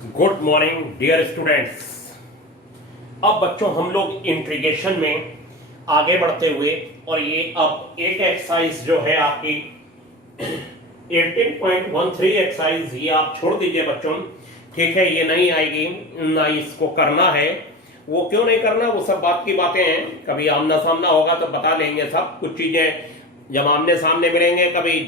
Good morning dear students. अब बच्चों हम लोग इंटीग्रेशन में आगे बढ़ते हुए और ये अब एक एक्सरसाइज जो है आपकी 18.13 एक्सरसाइज, ये आप छोड़ दीजिए बच्चों, ठीक है। ये नहीं आएगी ना, इसको करना है। वो क्यों नहीं करना, वो सब बात की बातें हैं। कभी आमना सामना होगा तो बता लेंगे सब कुछ चीजें, जब आमने सामने मिलेंगे। कभी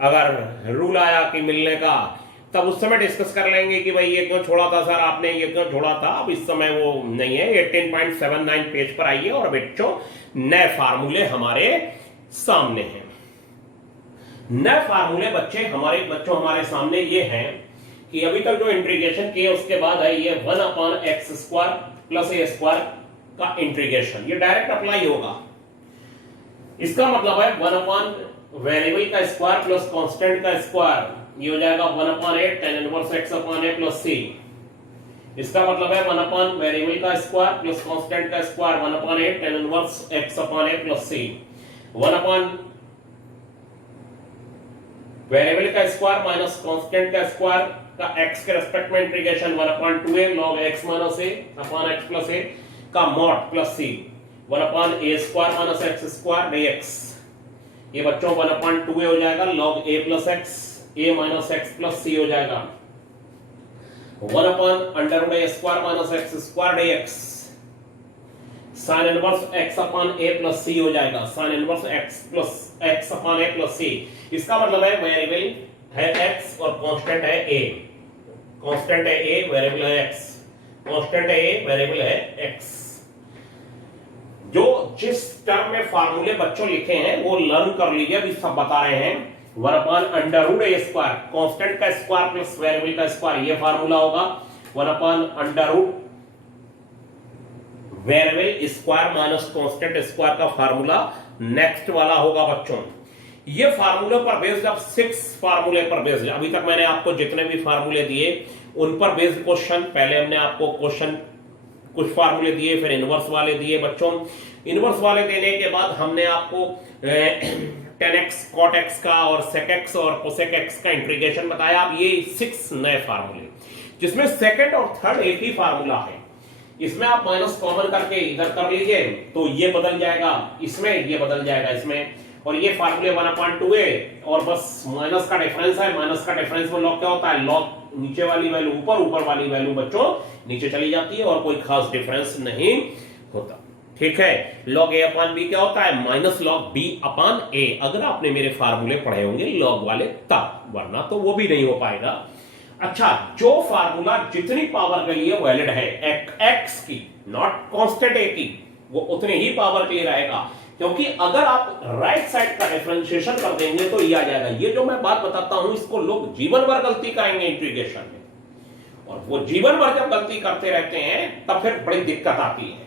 अगर रूल आया कि मिलने का, तब उस समय डिस्कस कर लेंगे कि भाई ये क्यों छोड़ा था सर आपने, ये क्यों छोड़ा था। अब इस समय वो नहीं है। 18.79 पेज पर आइए और बच्चों नए फार्मूले हमारे सामने हैं। नए फार्मूले बच्चों हमारे सामने ये हैं कि अभी तक जो इंटीग्रेशन किए उसके बाद है ये 1/x² प्लस a स्क्वायर का इंटीग्रेशन, ये डायरेक्ट अप्लाई होगा। इसका मतलब है 1 वेरिएबल का स्क्वायर प्लस कांस्टेंट का स्क्वायर, ये हो जाएगा 1/8 tan inverse x upon a plus c। इसका मतलब है 1 वेरिएबल का स्क्वायर प्लस कांस्टेंट का square 1/8 tan inverse x upon a plus c। 1 variable का स्क्वायर माइनस कांस्टेंट का स्क्वायर का x के रेस्पेक्ट में integration 1/2a log x minus a upon x plus a का mod plus c 1/a square minus x square dx। ये बच्चों 1/2a हो जाएगा log a plus x, a minus x plus c हो जाएगा 1/√a square minus x square dx। Sign inverse x upon a plus c हो जाएगा sign inverse x upon a plus c। इसका मतलब है वेरिएबल है x और constant है a। कांस्टेंट है a, वेरिएबल है x। कांस्टेंट है a, वेरिएबल है x। जो जिस टर्म में फार्मूले बच्चों लिखे हैं वो लर्न कर लीजिए। अभी सब बता रहे हैं 1/√a स्क्वायर, कांस्टेंट का स्क्वायर प्लस वेरिएबल का स्क्वायर, ये फार्मूला होगा 1/√ variable square minus constant square का फार्मूला नेक्स्ट वाला होगा बच्चों। ये फार्मूले पर बेस्ड, अब 6 फार्मूले पर बेस्ड, अभी तक मैंने आपको जितने भी फार्मूले दिए उन पर बेस्ड क्वेश्चन, पहले हमने आपको क्वेश्चन कुछ फार्मूले दिए, फिर इनवर्स वाले दिए बच्चों। इनवर्स वाले देने के बाद हमने आपको tan x cot x का और sec x और cosec x का इंटीग्रेशन बताया। अब ये 6 नए फार्मूले, जिसमें सेकंड और थर्ड एक ही फार्मूला है। इसमें आप माइनस कॉमन करके इधर कर लीजिए तो ये बदल जाएगा, इसमें ये बदल जाएगा इसमें, और ये फार्मूले 1/2a और बस माइनस का डिफरेंस है। माइनस का डिफरेंस में लॉग क्या होता है, लॉग नीचे वाली वैल्यू ऊपर, ऊपर वाली वैल्यू बच्चों नीचे चली जाती है और कोई खास डिफरेंस नहीं होता, ठीक है। log a अपॉन b क्या होता है, minus log b upon a। अगर आपने मेरे फार्मूले पढ़े होंगे लॉग वाले तब, वरना तो वो भी नहीं हो पाएगा। अच्छा, जो फार्मूला जितनी पावर के लिए वैलिड है x की, नॉट कांस्टेंट a की, वो उतनी ही पावर के लिए रहेगा। क्योंकि अगर आप राइट साइड का डिफरेंशिएशन कर देंगे तो ये आ जाएगा। ये जो मैं बात बताता हूं इसको लोग जीवन भर गलती करेंगे इंटीग्रेशन में, और वो जीवन भर जब गलती करते रहते हैं तब फिर बड़ी दिक्कत आती है।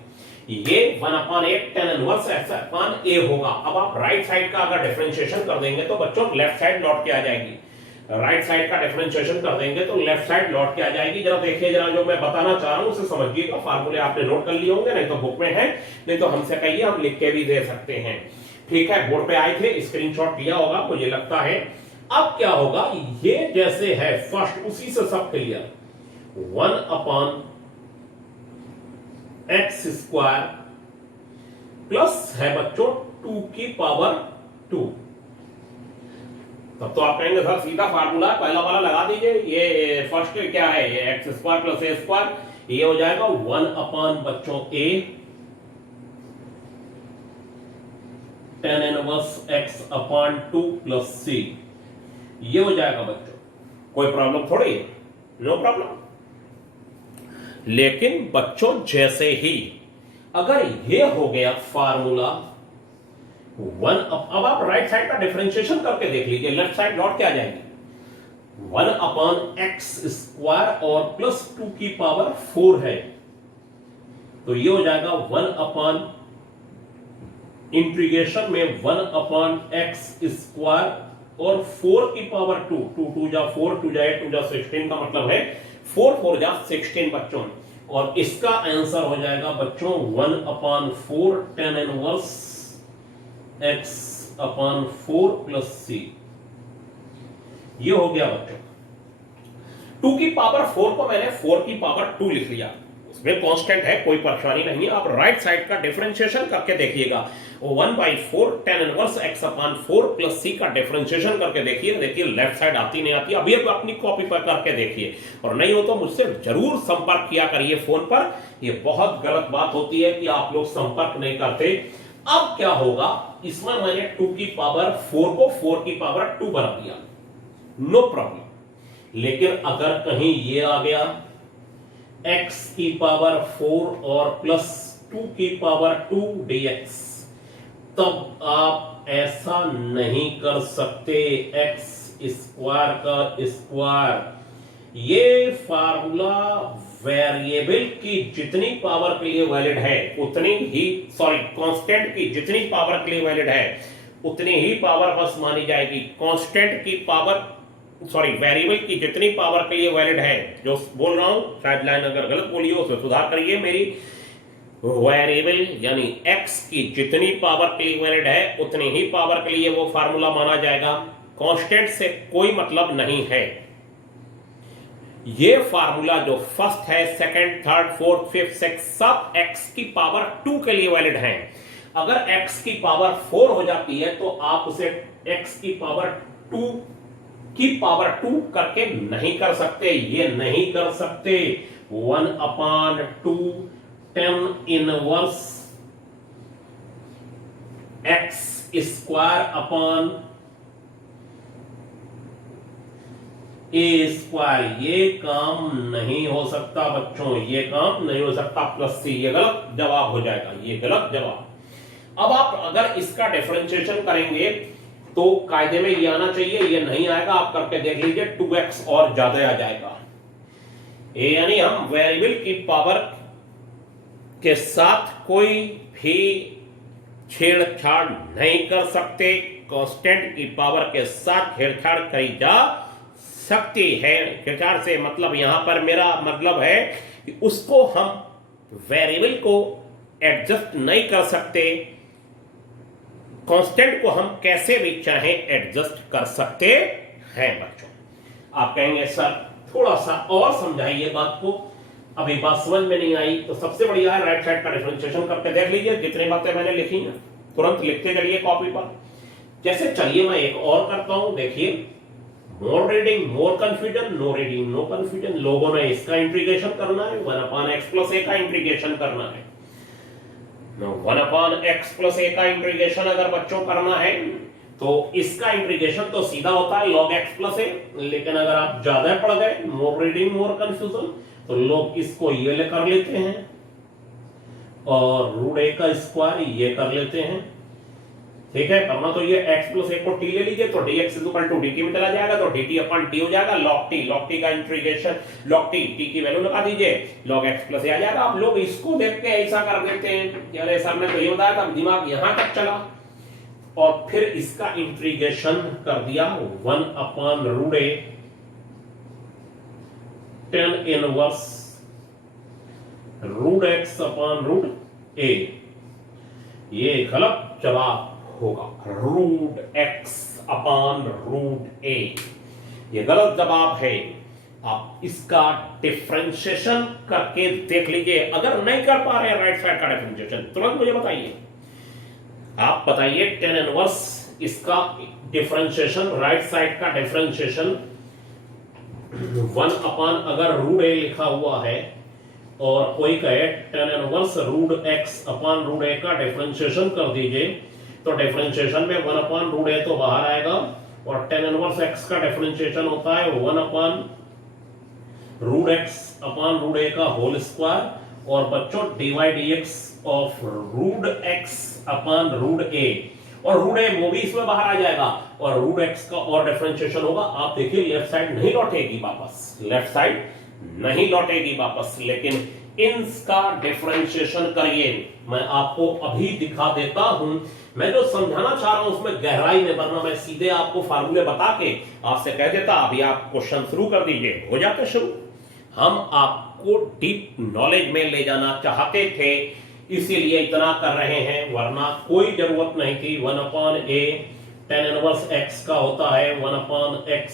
ये 1/8 tan inverse x upon a होगा। अब आप राइट साइड का अगर डिफरेंशिएशन कर देंगे तो बच्चों लेफ्ट साइड लौट के आ जाएगी। राइट साइड का डिफरेंशिएशन कर देंगे तो लेफ्ट साइड लौट के आ जाएगी। जरा देखिए, जरा जो मैं बताना चाह रहा हूं उसे समझिएगा। फार्मूले आपने नोट कर लिए होंगे, नहीं तो बुक में है, नहीं तो हमसे कहिए, हम लिख के भी दे सकते हैं, ठीक है। बोर्ड पे आए थे, स्क्रीनशॉट लिया होगा मुझे लगता है। अब क्या होगा, ये जैसे है फर्स्ट उसी से सब क्लियर, 1/x स्क्वायर प्लस है बच्चों 2 की पावर 2। तब तो आप कहेंगे सर सीधा फार्मूला पहला वाला लगा दीजिए, ये फर्स्ट क्या है, ये x square plus a square, ये हो जाएगा 1 बच्चों a tan inverse x upon 2 plus c, ये हो जाएगा बच्चों। कोई प्रॉब्लम थोड़ी है, नो प्रॉब्लम। लेकिन बच्चों जैसे ही अगर ये हो गया फार्मूला 1, अब आप राइट साइड का डिफरेंशिएशन करके देख लीजिए, लेफ्ट साइड लौट के आ जाएगी। 1/x स्क्वायर और प्लस 2 की पावर 4 है, तो ये हो जाएगा 1 इंटीग्रेशन में 1/x स्क्वायर और 4 की पावर 2, 2 2 जा 4, 2 जा 8, 2 जा 16 का मतलब है 4 4 जा 16 बच्चों। और इसका आंसर हो जाएगा बच्चों 1/4 tan inverse x upon 4 plus c। ये हो गया बच्चों। 2 की पावर 4 को मैंने 4 की पावर 2 लिख लिया, उसमें कांस्टेंट है, कोई परेशानी नहीं है। आप राइट साइड का डिफरेंशिएशन करके देखिएगा, 1/4 tan इनवर्स x अपान 4 प्लस c का डिफरेंशिएशन करके देखिए लेफ्ट साइड आती नहीं आती, अभी अपनी कॉपी पर करके देखिए, और नहीं हो तो मुझसे जरूर संपर्क किया करिए फोन पर। ये बहुत गलत बात होती है कि आप लोग संपर्क नहीं करते। अब क्या होगा, इसमें मैंने 2 की पावर 4 को 4 की पावर 2 बना दिया, नो प्रॉब्लम। लेकिन अगर कहीं ये आ गया x की पावर 4 और प्लस 2 की पावर 2 dx, तब आप ऐसा नहीं कर सकते। x स्क्वायर का स्क्वायर, ये फार्मूला वेरिएबल की जितनी पावर के लिए वैलिड है उतनी ही, सॉरी कांस्टेंट की जितनी पावर के लिए वैलिड है उतनी ही पावर बस मानी जाएगी। कांस्टेंट की पावर, सॉरी वेरिएबल की जितनी पावर के लिए वैलिड है, जो बोल रहा हूं शायद लाइन अगर गलत बोली हो उसमें सुधार करिए मेरी। वेरिएबल यानी x की जितनी पावर के लिए वैलिड है उतनी ही पावर के लिए वो फार्मूला माना जाएगा, कांस्टेंट से कोई मतलब नहीं है। ये फार्मूला जो फर्स्ट है, second, third, fourth, fifth, six, सब x की पावर 2 के लिए वैलिड है। अगर x की पावर 4 हो जाती है तो आप उसे x की पावर 2 करके नहीं कर सकते, ये नहीं कर सकते। 1/2 tan inverse x square upon a square, ये काम नहीं हो सकता बच्चों, ये काम नहीं हो सकता। प्लस c, ये गलत जवाब हो जाएगा, ये गलत जवाब। अब आप अगर इसका डिफरेंशिएशन करेंगे तो कायदे में ये आना चाहिए, ये नहीं आएगा, आप करके देख लीजिए 2x और ज्यादा आ जाएगा। यानी हम वेरिएबल की पावर के साथ कोई भी छेड़छाड़ नहीं कर सकते, कांस्टेंट की पावर के साथ छेड़छाड़ करी जा सकती है। छेड़छाड़ से मतलब यहां पर मेरा मतलब है कि उसको हम वेरिएबल को एडजस्ट नहीं कर सकते, कांस्टेंट को हम कैसे भी चाहे एडजस्ट कर सकते हैं बच्चों। आप कहेंगे सर थोड़ा सा और समझाइए बात को, अभी बात समझ में नहीं आई, तो सबसे बढ़िया है राइट साइड का डिफरेंशिएशन करके देख लीजिए। जितनी बातें मैंने लिखी हैं तुरंत लिखते चलिए कॉपी पर। जैसे चलिए मैं एक और करता हूं, देखिए, more reading more confusion, no reading no confusion. लोगों में इसका इंटीग्रेशन करना है, 1/x प्लस a का इंटीग्रेशन करना है। 1/x प्लस a का इंटीग्रेशन अगर बच्चों करना है तो इसका इंटीग्रेशन तो सीधा होता है log x प्लस a, लेकिन अगर आप ज्यादा पढ़ गए, मोर रीडिंग मोर कंफ्यूजन, तो लोग इसको ये कर लेते हैं और रूट a का स्क्वायर ये कर लेते हैं। ठीक है, करना तो ये x प्लस a को t ले लीजिए तो dx इक्वल टू dt में चला जाएगा, तो dt अपन t हो जाएगा, log t का इंटीग्रेशन, log t की वैल्यू लगा दीजिए, log x प्लस a आ जाएगा। आप लोग इसको देख के ऐसा कर देते हैं, अरे सर ने तो ये बताया था, दिमाग यहां तक चला, और फिर इसका इंटीग्रेशन कर दिया 1/√a tan inverse √x upon √a। ये गलत जवाब होगा, √x अपान √a, ये गलत जवाब है। आप इसका डिफरेंशिएशन करके देख लीजिए। अगर नहीं कर पा रहे हैं राइट साइड का डिफरेंशिएशन, तुरंत मुझे बताइए, आप बताइए tan इनवर्स इसका डिफरेंशिएशन, राइट साइड का डिफरेंशिएशन 1 अपान अगर √a लिखा हुआ है और कोई कहे tan inverse √x upon √a का डिफरेंशिएशन कर दीजिए, तो डिफरेंशिएशन में 1 अपान √a तो बाहर आएगा, और tan इनवर्स x का डिफरेंशिएशन होता है 1 अपान √x अपान √a का होल स्क्वायर, और बच्चों dy dx of √x upon √a, और √a वो भी इसमें बाहर आ जाएगा, और √x का और डिफरेंशिएशन होगा। आप देखिए लेफ्ट साइड नहीं लौटेगी वापस, लेफ्ट साइड नहीं लौटेगी वापस, लेकिन इनका डिफरेंशिएशन करिए। मैं आपको अभी दिखा देता हूं, मैं जो समझाना चाह रहा हूं उसमें गहराई में, वरना मैं सीधे आपको फार्मूले बता के आपसे कह देता अभी आप क्वेश्चन शुरू कर दीजिए, हो जाते शुरू। हम आपको डीप नॉलेज में ले जाना चाहते थे, इसीलिए इतना कर रहे हैं, वरना कोई जरूरत नहीं थी। 1/a tan इनवर्स x का होता है 1/x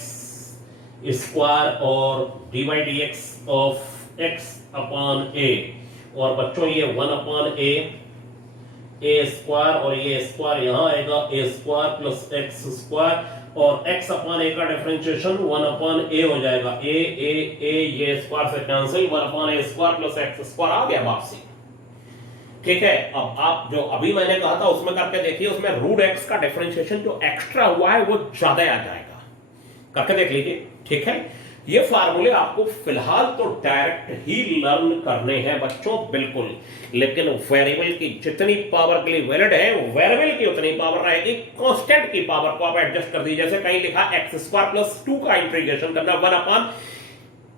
स्क्वायर और d by d x of x upon a, और बच्चों ये 1 अपॉन ए स्क्वायर, और ये स्क्वायर यहां आएगा ए स्क्वायर प्लस एक्स स्क्वायर, और x अपॉन ए का डिफरेंशिएशन 1 अपॉन ए हो जाएगा, ए ये स्क्वायर से कैंसिल, 1 अपॉन ए स्क्वायर प्लस एक्स स्क्वायर आ गया वापसी। ठीक है, अब आप जो अभी मैंने कहा था उसमें करके देखिए, उसमें रूट एक्स का डिफरेंशिएशन जो एक्स्ट्रा हुआ है वो ज्यादा आ जाएगा, करके देख लीजिए। ठीक है, ये फार्मूले आपको फिलहाल तो डायरेक्ट ही लर्न करने हैं बच्चों, बिल्कुल, लेकिन वेरिएबल की जितनी पावर के लिए वैलिड है वेरिएबल की उतनी पावर रहेगी, कांस्टेंट की पावर को आप एडजस्ट कर दीजिए। जैसे कहीं लिखा एक्स स्क्वायर प्लस 2 का इंटीग्रेशन करना 1 upon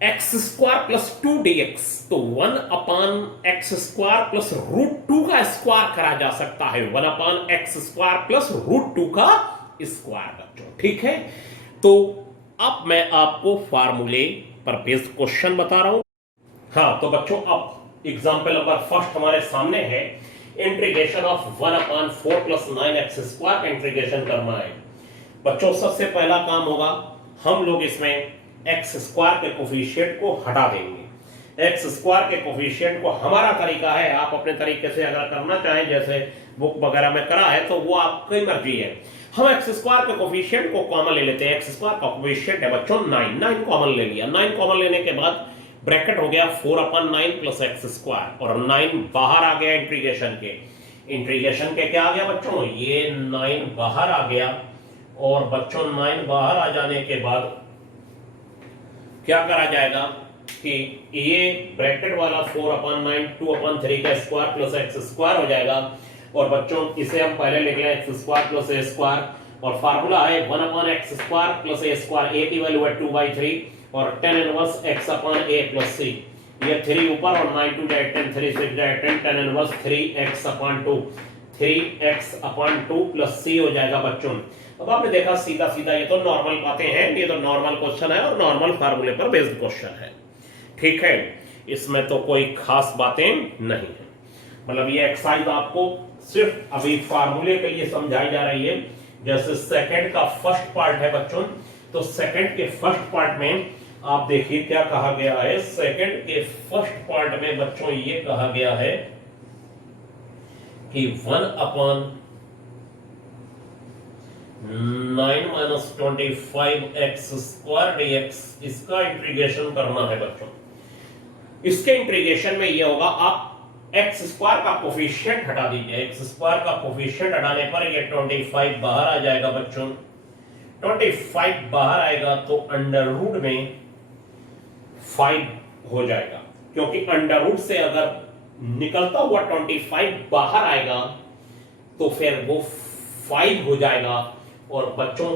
x square plus 2 dx, तो 1 upon x square plus root 2 का स्क्वायर करा जा सकता है, 1 upon x square plus root 2 का स्क्वायर बच्चों। ठीक है, तो अब मैं आपको फार्मूले पर बेस्ड क्वेश्चन बता रहा हूं। हाँ, तो बच्चों अब एग्जांपल नंबर फर्स्ट हमारे सामने है, integration of 1 upon 4 plus 9x square का इंटीग्रेशन करना है। बच्चों सबसे पहला काम होगा, हम लोग इसमें एक्स स्क्वायर के कोफिशिएंट को हटा देंगे। एक्स स्क्वायर के कोफिशिएंट को हमारा तरीका है, आप अपने तरीके से अगर करना चाहें जैसे बुक वगैरह में करा है तो वो आपकी मर्जी है। हम एक्स स्क्वायर के कोफिशिएंट को कॉमन ले लेते हैं। एक्स स्क्वायर का कोफिशिएंट है बच्चों 9 कॉमन ले लिया। 9 कॉमन लेने के बाद ब्रैकेट हो गया 4 अपॉन 9 प्लस एक्स स्क्वायर, और 9 बाहर आ गया इंटीग्रेशन के। इंटीग्रेशन के क्या आ गया बच्चों, ये 9 बाहर आ गया, और बच्चों 9 बाहर आ जाने के बाद क्या करा जाएगा कि ये ब्रैकेट वाला 4 अपॉन 9 2 अपॉन 3 का स्क्वायर प्लस एक्स स्क्वायर हो जाएगा, और बच्चों इसे हम पहले लिख लें एक्स स्क्वायर प्लस ए स्क्वायर, और फार्मूला है 1 अपॉन एक्स स्क्वायर प्लस ए स्क्वायर, ए की वैल्यू है 2/3, और tan inverse x upon a plus c, ये 3 ऊपर और 9 2 जाए 10, 3 6 जाए 10, tan inverse 3x upon 2, 3x upon 2 plus c हो जाएगा बच्चों। अब आपने देखा सीधा सीधा, ये तो नॉर्मल बातें हैं, ये तो नॉर्मल क्वेश्चन है और नॉर्मल फार्मूले पर बेस्ड क्वेश्चन है। ठीक है, इसमें तो कोई खास बातें नहीं है, मतलब ये एक्सरसाइज आपको सिर्फ अभी फार्मूले के लिए समझाई जा रही है। जैसे सेकंड का फर्स्ट पार्ट है बच्चों, तो सेकंड के फर्स्ट पार्ट में आप देखिए क्या कहा गया है। सेकंड के फर्स्ट पार्ट में बच्चों ये कहा गया है कि 1 upon 9 minus 25x square dx, इसका इंटीग्रेशन करना है बच्चों। इसके इंटीग्रेशन में ये होगा, आप एक्स स्क्वायर का कोफिशिएंट हटा दीजिए, एक्स स्क्वायर का कोफिशिएंट हटाने पर ये 25 बाहर आ जाएगा बच्चों। 25 बाहर आएगा तो अंडर रूट में 5 हो जाएगा, क्योंकि अंडर रूट से अगर निकलता हुआ 25 बाहर आएगा तो फिर वो 5 हो जाएगा, और बच्चों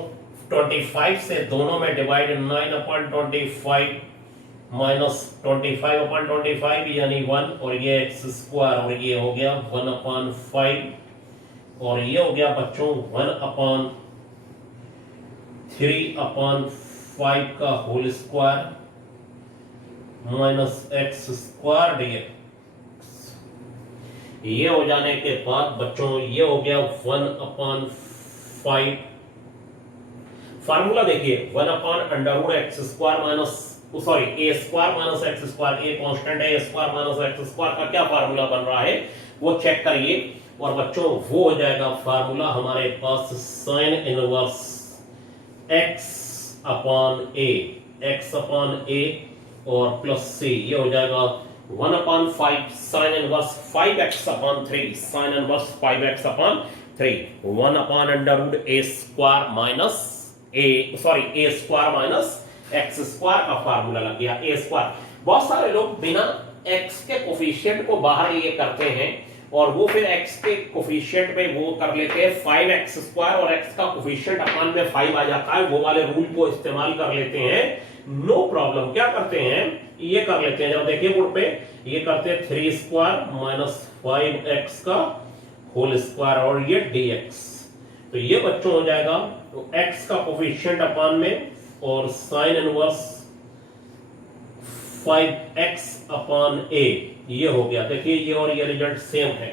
25 से दोनों में डिवाइड 9 अपॉन 25 माइनस 25 अपॉन 25 यानी 1, और ये एक्स स्क्वायर, और ये हो गया 1 अपॉन 5, और ये हो गया बच्चों 1 अपॉन 3 अपॉन 5 का whole square minus x square dx। ये हो जाने के बाद बच्चों ये हो गया 1 अपॉन 5, फार्मूला देखिए 1 upon under root x square minus, sorry a square minus x square, a constant है, a square minus x square का क्या फार्मूला बन रहा है वो चेक करिए, और बच्चों वो हो जाएगा फार्मूला हमारे पास sine inverse x upon a और प्लस c, ये हो जाएगा 1 upon 5 sine inverse 5x upon 3, sine inverse 5x upon 3, 1 upon under root a square minus a square minus x square का फार्मूला लग गया a स्क्वायर। बहुत सारे लोग बिना x के कोफिशिएंट को बाहर लिए करते हैं, और वो फिर x के कोफिशिएंट पे वो कर लेते हैं 5x स्क्वायर, और x का कोफिशिएंट अपॉन में 5 आ जाता है, वो वाले रूल को इस्तेमाल कर लेते हैं। नो प्रॉब्लम, क्या करते हैं ये कर लेते हैं, जब देखिए बोर्ड पे ये करते हैं 3 स्क्वायर माइनस 5x का होल स्क्वायर, और ये dx, तो ये बच्चों हो जाएगा तो x का कोफिशिएंट अपॉन में और sign inverse 5x upon a, ये हो गया। देखिए ये और ये रिजल्ट सेम है,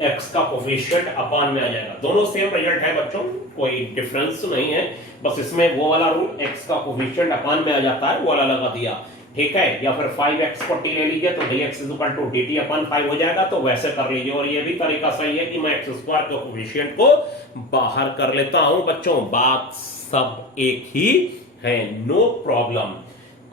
एक्स का कोफिशिएंट अपान में आ जाएगा। दोनों सेम रिजल्ट है बच्चों, कोई डिफरेंस नहीं है, बस इसमें वो वाला रूल एक्स का कोफिशिएंट अपान में आ जाता है वो वाला लगा दिया, ठीक है। या फिर 5x को t ले लीजिए तो dx = dt अपन 5 हो जाएगा, तो वैसे कर लीजिए। और ये भी तरीका सही है कि मैं x स्क्वायर के कोफिशिएंट को बाहर कर लेता हूं बच्चों, बात सब एक ही है, नो प्रॉब्लम।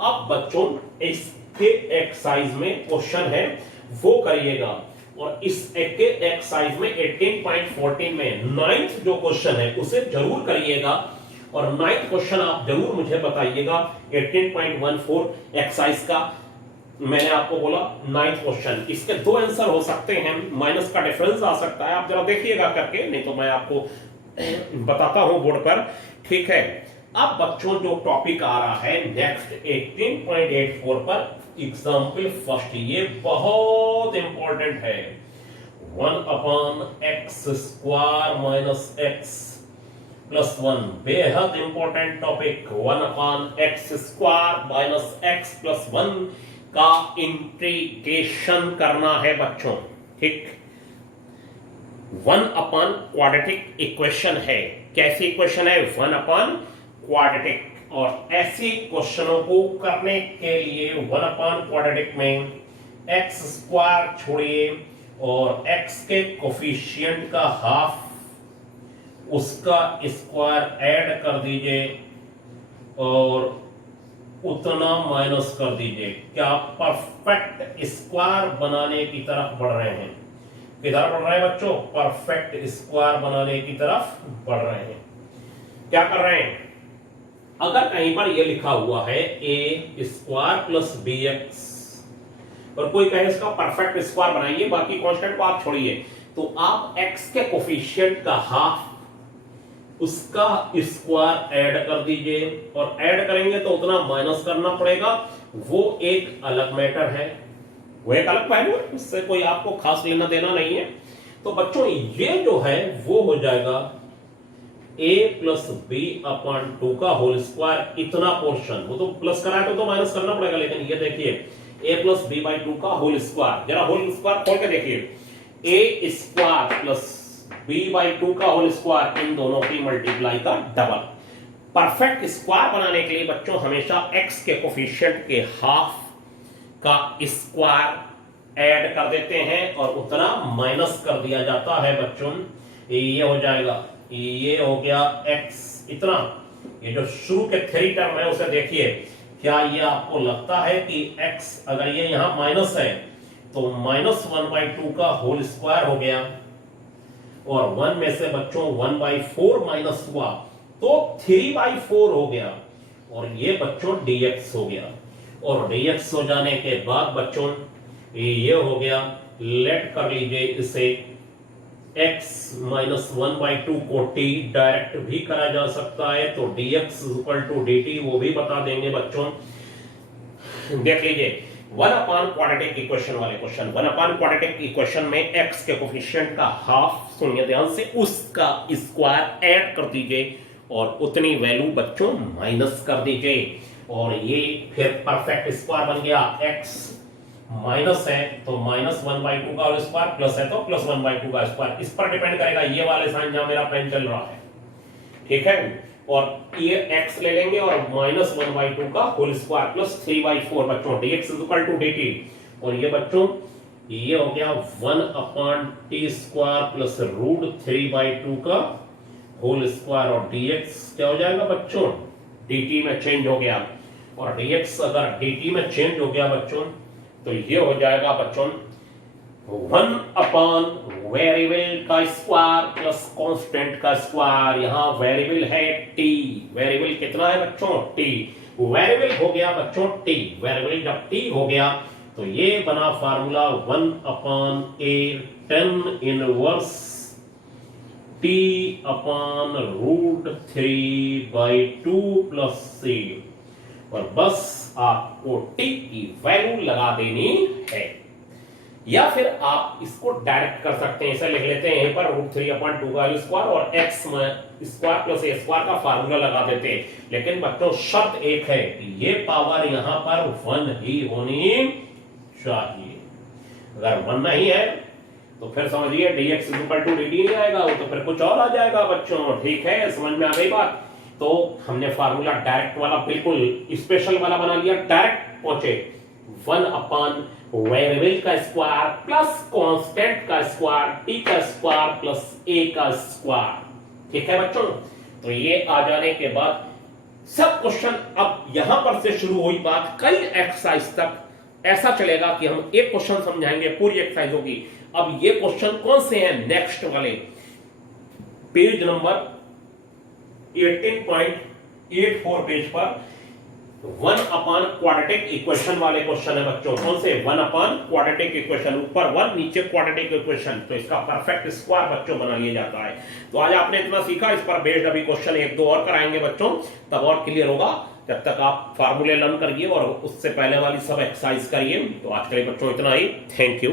अब बच्चों इसके एक्सरसाइज में क्वेश्चन है वो करिएगा, और इस एक के एक्सरसाइज में 18.14 में 9th जो क्वेश्चन है उसे जरूर करिएगा, और 9th क्वेश्चन आप जरूर मुझे बताइएगा। 18.14 एक्सरसाइज का मैंने आपको बोला 9th क्वेश्चन, इसके दो आंसर हो सकते हैं, माइनस का डिफरेंस आ सकता है, आप जरा देखिएगा करके, नहीं तो मैं आपको बताता हूं बोर्ड पर, ठीक है। अब बच्चों जो टॉपिक आ रहा है नेक्स्ट 18.84 पर एग्जाम्पल फर्स्ट, ये बहुत इंपॉर्टेंट है। 1/x² - x+1 बेहद इंपॉर्टेंट टॉपिक। 1/x² - x+1 का इंटीग्रेशन करना है बच्चों, ठीक। 1/क्वाड्रेटिक इक्वेशन है, कैसी इक्वेशन है? 1/क्वाड्रेटिक। और ऐसी क्वेश्चनों को करने के लिए 1/क्वाड्रेटिक में x² छोड़िए और x के कोफिशिएंट का हाफ, उसका स्क्वायर ऐड कर दीजिए और उतना माइनस कर दीजिए। क्या परफेक्ट स्क्वायर बनाने की तरफ बढ़ रहे हैं? किधर बढ़ रहे हैं बच्चों? परफेक्ट स्क्वायर बनाने की तरफ बढ़ रहे हैं। क्या कर रहे हैं? अगर कहीं पर यह लिखा हुआ है a² + bx, और कोई कहे इसका परफेक्ट स्क्वायर बनाइए, बाकी कांस्टेंट को आप छोड़िए, तो आप x के कोफिशिएंट का हाफ, उसका स्क्वायर ऐड कर दीजिए, और ऐड करेंगे तो उतना माइनस करना पड़ेगा, वो एक अलग मैटर है, वो एक अलग पहलू है, उससे कोई आपको खास लेना देना नहीं है। तो बच्चों ये जो है वो हो जाएगा a + b/2 का होल स्क्वायर, इतना पोर्शन, वो तो प्लस करा है तो माइनस करना पड़ेगा, लेकिन ये देखिए a + b/2 का होल स्क्वायर, जरा होल स्क्वायर खोल के देखिए, a² + b/2 का होल स्क्वायर, इन दोनों की मल्टीप्लाई का डबल। परफेक्ट स्क्वायर बनाने के लिए बच्चों हमेशा x के कोफिशिएंट के हाफ का स्क्वायर ऐड कर देते हैं और उतना माइनस कर दिया जाता है बच्चों। ये हो जाएगा, ये हो गया x इतना। ये जो शुरू के 3 टर्म है उसे देखिए, क्या ये आपको लगता है कि x अगर ये यहां माइनस है तो -1/2 का होल स्क्वायर हो गया, और 1 में से बच्चों 1/4 माइनस हुआ तो 3/4 हो गया, और ये बच्चों dx हो गया। और dx हो जाने के बाद बच्चों ये हो गया, लेट कर लीजिए इसे, x - 1/2 को t डायरेक्ट भी करा जा सकता है, तो dx = dt वो भी बता देंगे बच्चों। देख लीजिए 1/क्वाड्रेटिक इक्वेशन वाले क्वेश्चन, 1/क्वाड्रेटिक इक्वेशन में x के कोफिशिएंट का हाफ, सुनिए ध्यान से, उसका स्क्वायर ऐड कर दीजिए और उतनी वैल्यू बच्चों माइनस कर दीजिए, और ये फिर परफेक्ट स्क्वायर बन गया। x माइनस है तो -1/2 का होल स्क्वायर, प्लस है तो +1/2 का स्क्वायर, इस पर डिपेंड करेगा ये वाले साइन जहां मेरा पेन चल रहा है, ठीक है। और ये x ले लेंगे और -1/2 का होल स्क्वायर प्लस 3/4 बच्चों, dx = dt। और ये बच्चों ये हो गया 1/t² प्लस √3/2 का होल स्क्वायर, और dx क्या हो जाएगा बच्चों? dt में चेंज हो गया, और dx अगर dt में चेंज हो गया बच्चों तो ये हो जाएगा बच्चों 1/ वेरिएबल का स्क्वायर प्लस कांस्टेंट का स्क्वायर। यहां वेरिएबल है t, वेरिएबल कितना है बच्चों? t, वेरिएबल हो गया बच्चों t, वेरिएबल जब t हो गया तो ये बना formula 1/a tan inverse t/√3/2 plus c, और बस आपको t की वैल्यू लगा देनी है। या फिर आप इसको डायरेक्ट कर सकते हैं, इसे लिख लेते हैं यहीं पर √3/2 का होल स्क्वायर और x² प्लस a² का फार्मूला लगा देते हैं। लेकिन बच्चों शर्त एक है कि ये पावर यहां पर 1 ही होनी चाहिए। अगर 1 नहीं है तो फिर समझिए dx इक्वल टू dt नहीं आएगा, वो तो फिर कुछ और आ जाएगा बच्चों। ठीक है, समझ में आ गई बात। तो हमने फार्मूला डायरेक्ट वाला बिल्कुल स्पेशल वाला बना लिया, डायरेक्ट पहुंचे 1 अपॉन वेरिएबल का स्क्वायर प्लस कांस्टेंट का स्क्वायर टी का स्क्वायर प्लस ए का स्क्वायर। ठीक है बच्चों, तो ये आ जाने के बाद सब क्वेश्चन अब यहां पर से शुरू हुई बात कई एक्सरसाइज तक ऐसा चलेगा कि हम एक क्वेश्चन समझाएंगे पूरी एक्सरसाइजों की। अब ये क्वेश्चन कौन से हैं नेक्स्ट वाले, पेज नंबर 18.84 पेज पर 1 अपॉन क्वाड्रेटिक इक्वेशन वाले क्वेश्चन है बच्चों। कौन से? 1 अपॉन क्वाड्रेटिक इक्वेशन, ऊपर 1 नीचे क्वाड्रेटिक इक्वेशन, तो इसका परफेक्ट स्क्वायर बच्चों बना लिया जाता है। तो आज आपने इतना सीखा, इस पर बेस्ड अभी क्वेश्चन 1-2 और कराएंगे बच्चों, तब और क्लियर होगा। जब तक आप फार्मूले लर्न करिए और उससे पहले वाली सब एक्सरसाइज करिए। तो आज के लिए बच्चों इतना ही, थैंक यू।